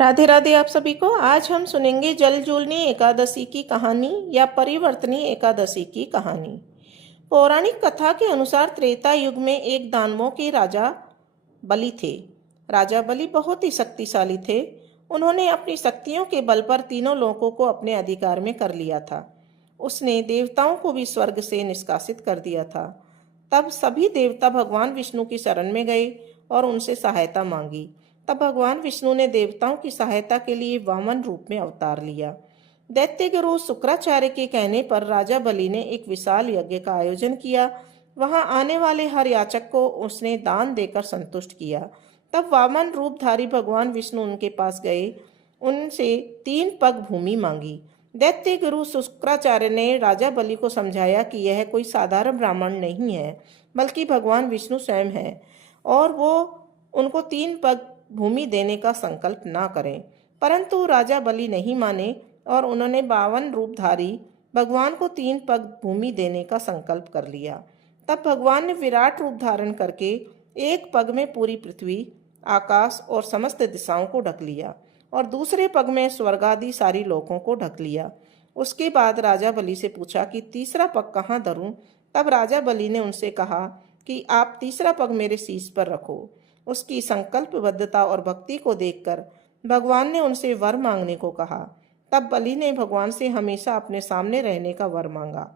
राधे राधे आप सभी को। आज हम सुनेंगे जलजूलनी एकादशी की कहानी या परिवर्तनी एकादशी की कहानी। पौराणिक कथा के अनुसार त्रेता युग में एक दानवों के राजा बलि थे। राजा बलि बहुत ही शक्तिशाली थे। उन्होंने अपनी शक्तियों के बल पर तीनों लोकों को अपने अधिकार में कर लिया था। उसने देवताओं को भी स्वर्ग से निष्कासित कर दिया था। तब सभी देवता भगवान विष्णु की शरण में गए और उनसे सहायता मांगी। तब भगवान विष्णु ने देवताओं की सहायता के लिए वामन रूप में अवतार लिया। दैत्य गुरु शुक्राचार्य के कहने पर राजा बलि ने एक विशाल यज्ञ का आयोजन किया। वहां आने वाले हर याचक को उसने दान देकर संतुष्ट किया। तब वामन रूपधारी भगवान विष्णु उनके पास गए। उनसे 3 पग भूमि मांगी। दैत्य गुरु शुक्राचार्य ने राजा बलि को समझाया कि यह कोई साधारण ब्राह्मण नहीं है, बल्कि भगवान विष्णु स्वयं है और वो उनको 3 पग भूमि देने का संकल्प ना करें। परंतु राजा बलि नहीं माने और उन्होंने 52 रूपधारी भगवान को 3 पग भूमि देने का संकल्प कर लिया। तब भगवान ने विराट रूप धारण करके एक पग में पूरी पृथ्वी, आकाश और समस्त दिशाओं को ढक लिया और दूसरे पग में स्वर्ग आदि सारी लोकों को ढक लिया। उसके बाद राजा बलि से पूछा कि तीसरा पग कहाँ धरूं। तब राजा बलि ने उनसे कहा कि आप तीसरा पग मेरे शीश पर रखो। उसकी संकल्पबद्धता और भक्ति को देखकर भगवान ने उनसे वर मांगने को कहा। तब बलि ने भगवान से हमेशा अपने सामने रहने का वर मांगा।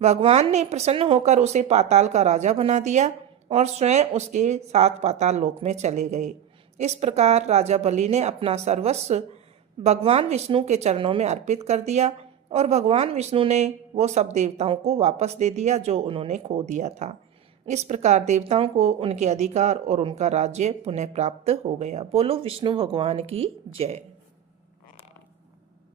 भगवान ने प्रसन्न होकर उसे पाताल का राजा बना दिया और स्वयं उसके साथ पाताल लोक में चले गए। इस प्रकार राजा बलि ने अपना सर्वस्व भगवान विष्णु के चरणों में अर्पित कर दिया और भगवान विष्णु ने वो सब देवताओं को वापस दे दिया जो उन्होंने खो दिया था। इस प्रकार देवताओं को उनके अधिकार और उनका राज्य पुनः प्राप्त हो गया। बोलो विष्णु भगवान की जय।